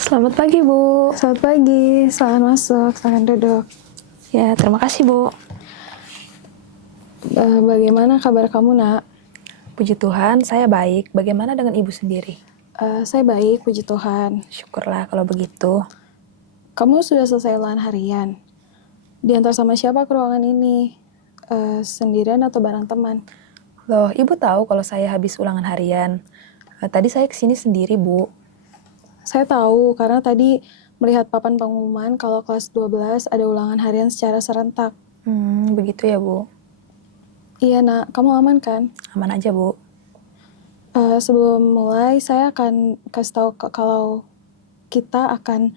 Selamat pagi, Bu. Selamat pagi, selamat masuk, silakan duduk. Ya, terima kasih, Bu. Bagaimana kabar kamu, Nak? Puji Tuhan, saya baik. Bagaimana dengan Ibu sendiri? Saya baik, puji Tuhan. Syukurlah kalau begitu. Kamu sudah selesai ulangan harian? Diantar sama siapa ke ruangan ini? Sendirian atau bareng teman? Loh, Ibu tahu kalau saya habis ulangan harian. Tadi saya kesini sendiri, Bu. Saya tahu, karena tadi melihat papan pengumuman kalau kelas 12 ada ulangan harian secara serentak. Begitu ya, Bu. Iya, Nak. Kamu aman kan? Aman aja, Bu. Sebelum mulai, saya akan kasih tahu kalau kita akan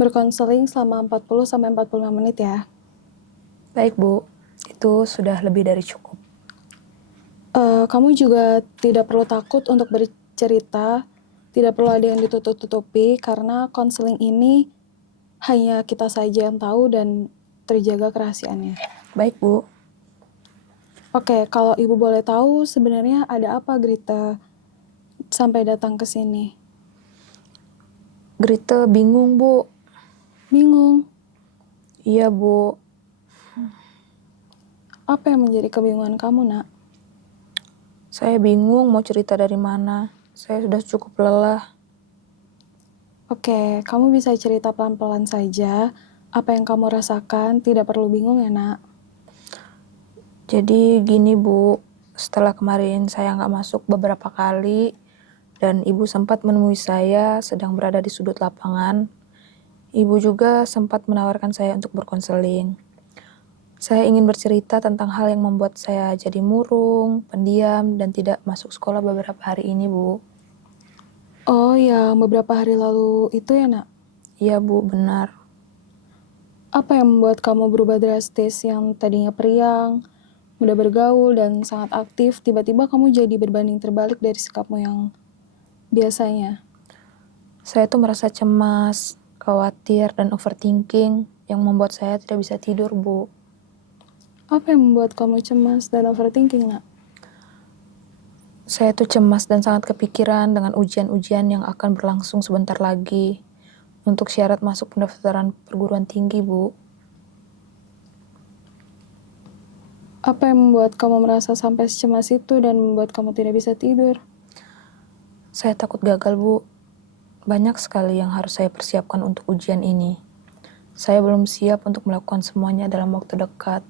berkonseling selama 40-45 menit ya. Baik, Bu. Itu sudah lebih dari cukup. Kamu juga tidak perlu takut untuk bercerita, tidak perlu ada yang ditutup-tutupi, karena konseling ini hanya kita saja yang tahu dan terjaga kerahasiaannya. Baik, Bu. Oke, kalau Ibu boleh tahu sebenarnya ada apa Grita sampai datang ke sini? Grita bingung, Bu. Bingung? Iya, Bu. Apa yang menjadi kebingungan kamu, Nak? Saya bingung mau cerita dari mana. Saya sudah cukup lelah. Oke, kamu bisa cerita pelan-pelan saja. Apa yang kamu rasakan, tidak perlu bingung ya, Nak. Jadi gini, Bu. Setelah kemarin saya nggak masuk beberapa kali, dan Ibu sempat menemui saya sedang berada di sudut lapangan. Ibu juga sempat menawarkan saya untuk berkonseling. Saya ingin bercerita tentang hal yang membuat saya jadi murung, pendiam, dan tidak masuk sekolah beberapa hari ini, Bu. Oh, yang beberapa hari lalu itu ya, Nak? Iya, Bu, benar. Apa yang membuat kamu berubah drastis, yang tadinya periang, mudah bergaul, dan sangat aktif, tiba-tiba kamu jadi berbanding terbalik dari sikapmu yang biasanya? Saya tuh merasa cemas, khawatir, dan overthinking yang membuat saya tidak bisa tidur, Bu. Apa yang membuat kamu cemas dan overthinking, Nak? Saya tuh cemas dan sangat kepikiran dengan ujian-ujian yang akan berlangsung sebentar lagi untuk syarat masuk pendaftaran perguruan tinggi, Bu. Apa yang membuat kamu merasa sampai secemas itu dan membuat kamu tidak bisa tidur? Saya takut gagal, Bu. Banyak sekali yang harus saya persiapkan untuk ujian ini. Saya belum siap untuk melakukan semuanya dalam waktu dekat.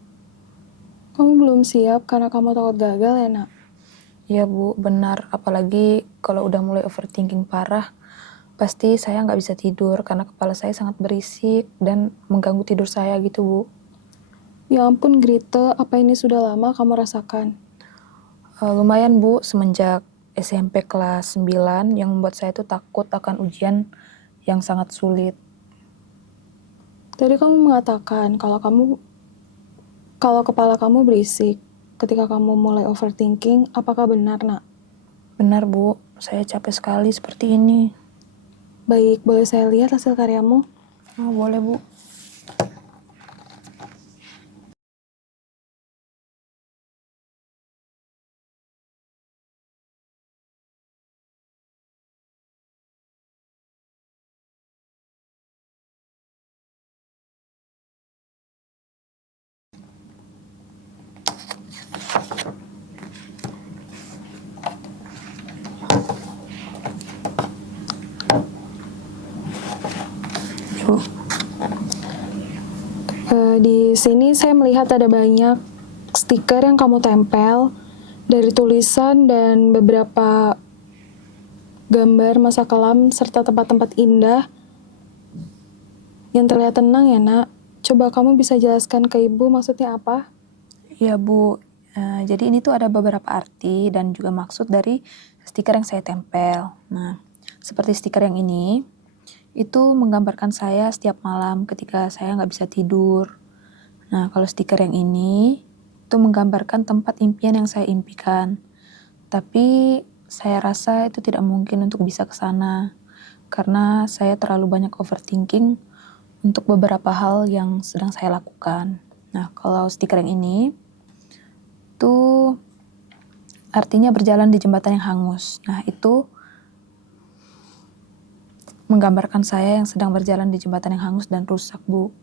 Kamu belum siap karena kamu takut gagal ya, Nak? Ya, Bu, benar. Apalagi kalau udah mulai overthinking parah, pasti saya nggak bisa tidur karena kepala saya sangat berisik dan mengganggu tidur saya gitu, Bu. Ya ampun, Grita, apa ini sudah lama kamu rasakan? Lumayan, Bu, semenjak SMP kelas 9 yang membuat saya tuh takut akan ujian yang sangat sulit. Tadi kamu mengatakan kalau kepala kamu berisik ketika kamu mulai overthinking, apakah benar, Nak? Benar, Bu, saya capek sekali seperti ini. Baik, boleh saya lihat hasil karyamu? Oh, boleh, Bu. Bu. Di sini saya melihat ada banyak stiker yang kamu tempel dari tulisan dan beberapa gambar masa kelam serta tempat-tempat indah yang terlihat tenang ya, Nak. Coba kamu bisa jelaskan ke Ibu maksudnya apa? Ya, Bu. Jadi ini tuh ada beberapa arti dan juga maksud dari stiker yang saya tempel. Nah, seperti stiker yang ini, itu menggambarkan saya setiap malam ketika saya nggak bisa tidur. Nah, kalau stiker yang ini, itu menggambarkan tempat impian yang saya impikan. Tapi saya rasa itu tidak mungkin untuk bisa ke sana, karena saya terlalu banyak overthinking untuk beberapa hal yang sedang saya lakukan. Nah, kalau stiker yang ini, itu artinya berjalan di jembatan yang hangus. Nah, itu menggambarkan saya yang sedang berjalan di jembatan yang hangus dan rusak, Bu.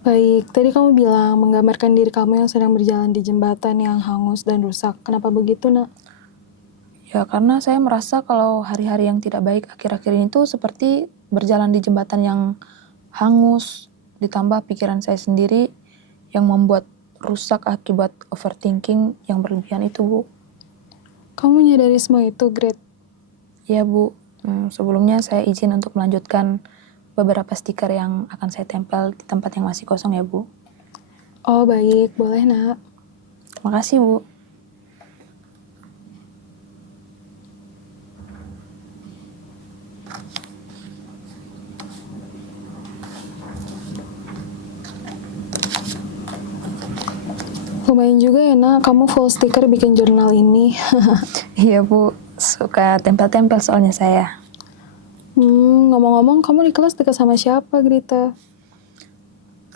Baik, tadi kamu bilang menggambarkan diri kamu yang sedang berjalan di jembatan yang hangus dan rusak. Kenapa begitu, Nak? Ya, karena saya merasa kalau hari-hari yang tidak baik akhir-akhir ini tuh seperti berjalan di jembatan yang hangus, ditambah pikiran saya sendiri yang membuat rusak akibat overthinking yang berlebihan itu, Bu. Kamu menyadari semua itu, Great. Ya, Bu. Sebelumnya saya izin untuk melanjutkan beberapa stiker yang akan saya tempel di tempat yang masih kosong ya, Bu. Oh, baik. Boleh, Nak. Terima kasih, Bu. Lumayan juga ya, Nak. Kamu full stiker bikin jurnal ini. Iya, Bu. Suka tempel-tempel soalnya saya. Ngomong-ngomong, kamu di kelas dekat sama siapa, Grita?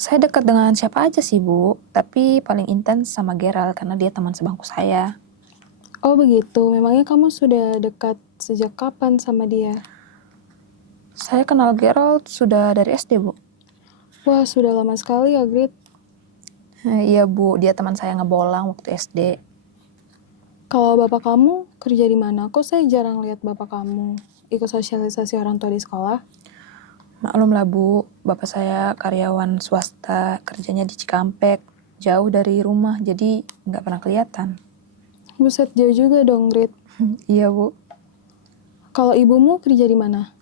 Saya dekat dengan siapa aja sih, Bu. Tapi paling intens sama Gerald karena dia teman sebangku saya. Oh, begitu. Memangnya kamu sudah dekat sejak kapan sama dia? Saya kenal Gerald sudah dari SD, Bu. Wah, sudah lama sekali ya, Grit. Iya, Bu. Dia teman saya ngebolang waktu SD. Kalau bapak kamu kerja di mana? Kok saya jarang lihat bapak kamu ikut sosialisasi orang tua di sekolah? Maklum lah, Bu. Bapak saya karyawan swasta, kerjanya di Cikampek. Jauh dari rumah, jadi nggak pernah kelihatan. Buset, jauh juga dong, Grit. Iya, Bu. Kalau ibumu kerja di mana?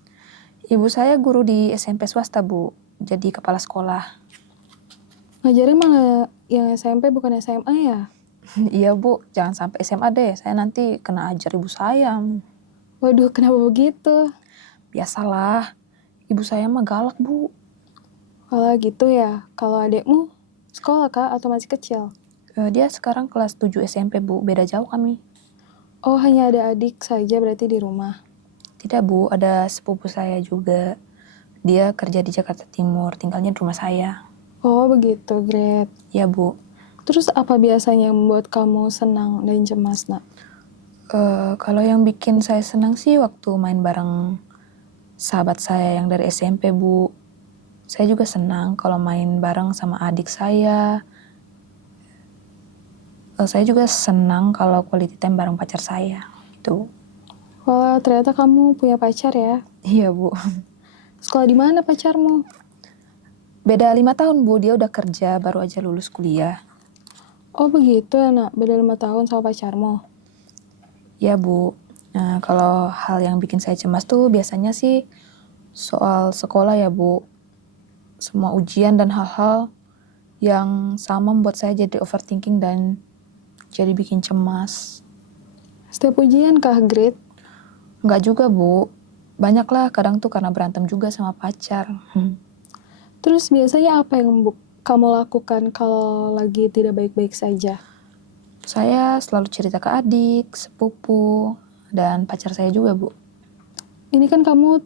Ibu saya guru di SMP swasta, Bu. Jadi kepala sekolah. Ngajarnya malah yang SMP bukan SMA ya? Iya, Bu. Jangan sampai SMA deh. Saya nanti kena ajar ibu saya. Waduh, kenapa begitu? Biasalah. Ibu saya mah galak, Bu. Kalau gitu ya, kalau adekmu sekolah kah atau masih kecil? Dia sekarang kelas 7 SMP, Bu. Beda jauh kami. Oh, hanya ada adik saja berarti di rumah. Tidak, Bu. Ada sepupu saya juga. Dia kerja di Jakarta Timur. Tinggalnya di rumah saya. Oh, begitu, Gret. Ya, Bu. Terus apa biasanya yang membuat kamu senang dan cemas, Nak? Kalau yang bikin saya senang sih waktu main bareng sahabat saya yang dari SMP, Bu. Saya juga senang kalau main bareng sama adik saya. Saya juga senang kalau quality time bareng pacar saya. Gitu. Wah, ternyata kamu punya pacar ya? Iya, Bu. Sekolah di mana pacarmu? Beda 5 tahun, Bu. Dia udah kerja, baru aja lulus kuliah. Oh, begitu ya, Nak. Beda 5 tahun sama pacarmu. Ya, Bu. Nah, kalau hal yang bikin saya cemas tuh biasanya sih soal sekolah ya, Bu. Semua ujian dan hal-hal yang sama membuat saya jadi overthinking dan jadi bikin cemas. Setiap ujian kah, Gret? Enggak juga, Bu. Banyaklah kadang tuh karena berantem juga sama pacar. Terus biasanya apa yang kamu lakukan kalau lagi tidak baik-baik saja? Saya selalu cerita ke adik, sepupu, dan pacar saya juga, Bu. Ini kan kamu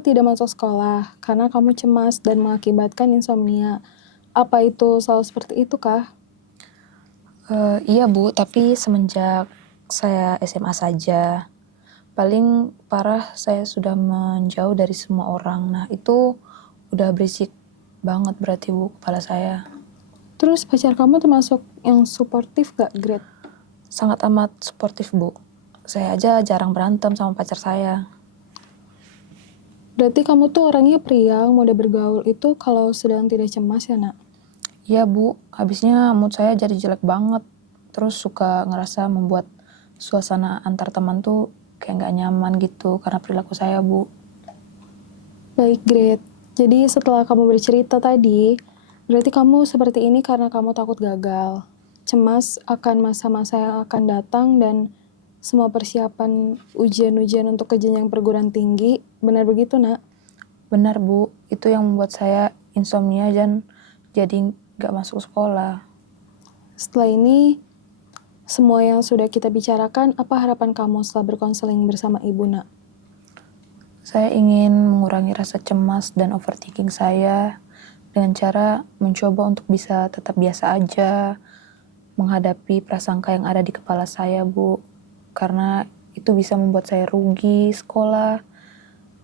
tidak masuk sekolah karena kamu cemas dan mengakibatkan insomnia. Apa itu selalu seperti itu kah? Iya, Bu, tapi semenjak saya SMA saja, paling parah saya sudah menjauh dari semua orang. Nah, itu udah berisik banget berarti, Bu, kepala saya. Terus pacar kamu termasuk yang suportif gak, Gret? Sangat amat suportif, Bu. Saya aja jarang berantem sama pacar saya. Berarti kamu tuh orangnya periang, mudah bergaul itu kalau sedang tidak cemas ya, Nak? Iya, Bu, habisnya mood saya jadi jelek banget. Terus suka ngerasa membuat suasana antar teman tuh kayak nggak nyaman gitu karena perilaku saya, Bu. Baik, Gret. Jadi setelah kamu bercerita tadi, berarti kamu seperti ini karena kamu takut gagal. Cemas akan masa-masa yang akan datang dan semua persiapan ujian-ujian untuk ke jenjang perguruan tinggi. Benar begitu, Nak? Benar, Bu. Itu yang membuat saya insomnia dan jadi nggak masuk sekolah. Setelah ini, semua yang sudah kita bicarakan, apa harapan kamu setelah berkonseling bersama Ibu, Nak? Saya ingin mengurangi rasa cemas dan overthinking saya dengan cara mencoba untuk bisa tetap biasa aja menghadapi prasangka yang ada di kepala saya, Bu. Karena itu bisa membuat saya rugi sekolah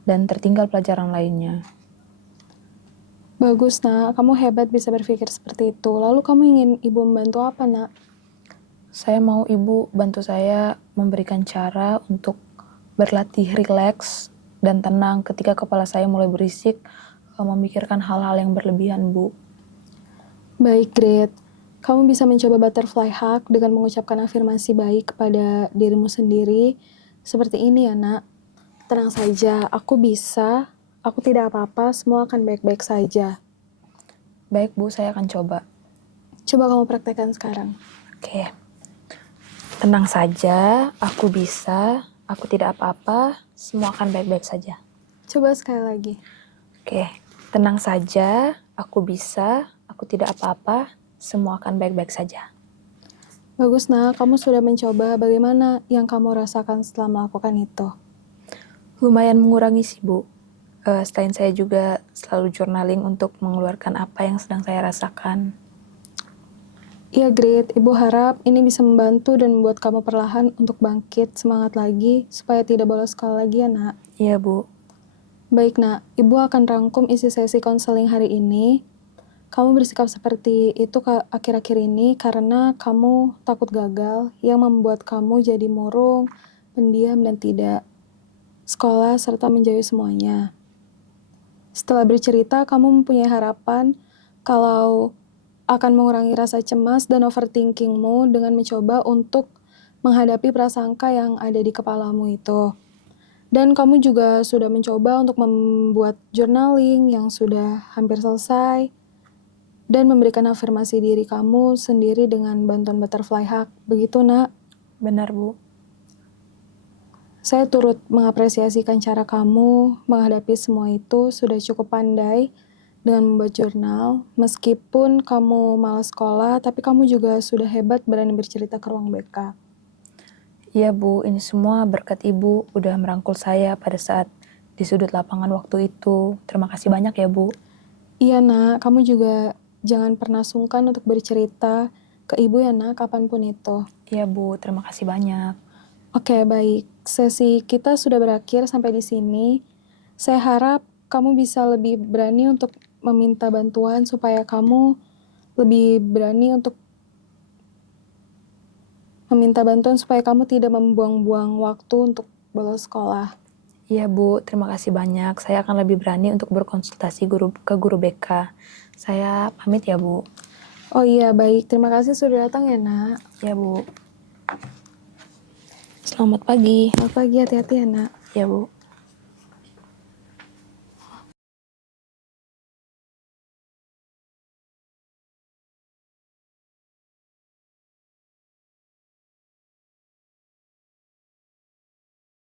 dan tertinggal pelajaran lainnya. Bagus, Nak. Kamu hebat bisa berpikir seperti itu. Lalu kamu ingin ibu membantu apa, Nak? Saya mau ibu bantu saya memberikan cara untuk berlatih rileks dan tenang ketika kepala saya mulai berisik, memikirkan hal-hal yang berlebihan, Bu. Baik, Great. Kamu bisa mencoba butterfly hug dengan mengucapkan afirmasi baik kepada dirimu sendiri. Seperti ini ya, Nak. Tenang saja, aku bisa. Aku tidak apa-apa, semua akan baik-baik saja. Baik, Bu, saya akan coba. Coba kamu praktekkan sekarang. Oke. Tenang saja, aku bisa, aku tidak apa-apa, semua akan baik-baik saja. Coba sekali lagi. Oke. Tenang saja, aku bisa, aku tidak apa-apa, semua akan baik-baik saja. Bagus, Nak. Kamu sudah mencoba. Bagaimana yang kamu rasakan setelah melakukan itu? Lumayan mengurangi sih, Bu. Selain saya juga selalu journaling untuk mengeluarkan apa yang sedang saya rasakan. Iya, Great. Ibu harap ini bisa membantu dan membuat kamu perlahan untuk bangkit semangat lagi supaya tidak bolos sekolah lagi ya, Nak. Iya, Bu. Baik, Nak. Ibu akan rangkum isi sesi konseling hari ini. Kamu bersikap seperti itu akhir-akhir ini karena kamu takut gagal yang membuat kamu jadi murung, pendiam, dan tidak sekolah serta menjauhi semuanya. Setelah bercerita, kamu mempunyai harapan kalau akan mengurangi rasa cemas dan overthinkingmu dengan mencoba untuk menghadapi prasangka yang ada di kepalamu itu. Dan kamu juga sudah mencoba untuk membuat journaling yang sudah hampir selesai dan memberikan afirmasi diri kamu sendiri dengan bantuan butterfly hug. Begitu, Nak. Benar, Bu. Saya turut mengapresiasikan cara kamu menghadapi semua itu sudah cukup pandai dengan membuat jurnal. Meskipun kamu malas sekolah, tapi kamu juga sudah hebat berani bercerita ke ruang BK. Iya, Bu. Ini semua berkat Ibu udah merangkul saya pada saat di sudut lapangan waktu itu. Terima kasih banyak ya, Bu. Iya, Nak. Kamu juga jangan pernah sungkan untuk bercerita ke ibu ya, Nak, kapanpun itu. Iya, Bu. Terima kasih banyak. Oke, baik. Sesi kita sudah berakhir sampai di sini. Saya harap kamu bisa lebih berani untuk meminta bantuan supaya kamu lebih berani untuk meminta bantuan supaya kamu tidak membuang-buang waktu untuk bolos sekolah. Iya, Bu. Terima kasih banyak. Saya akan lebih berani untuk berkonsultasi ke guru BK. Saya pamit ya, Bu. Oh iya, baik. Terima kasih sudah datang ya, Nak. Iya, Bu. Selamat pagi. Selamat pagi, hati-hati ya, Nak. Iya, Bu.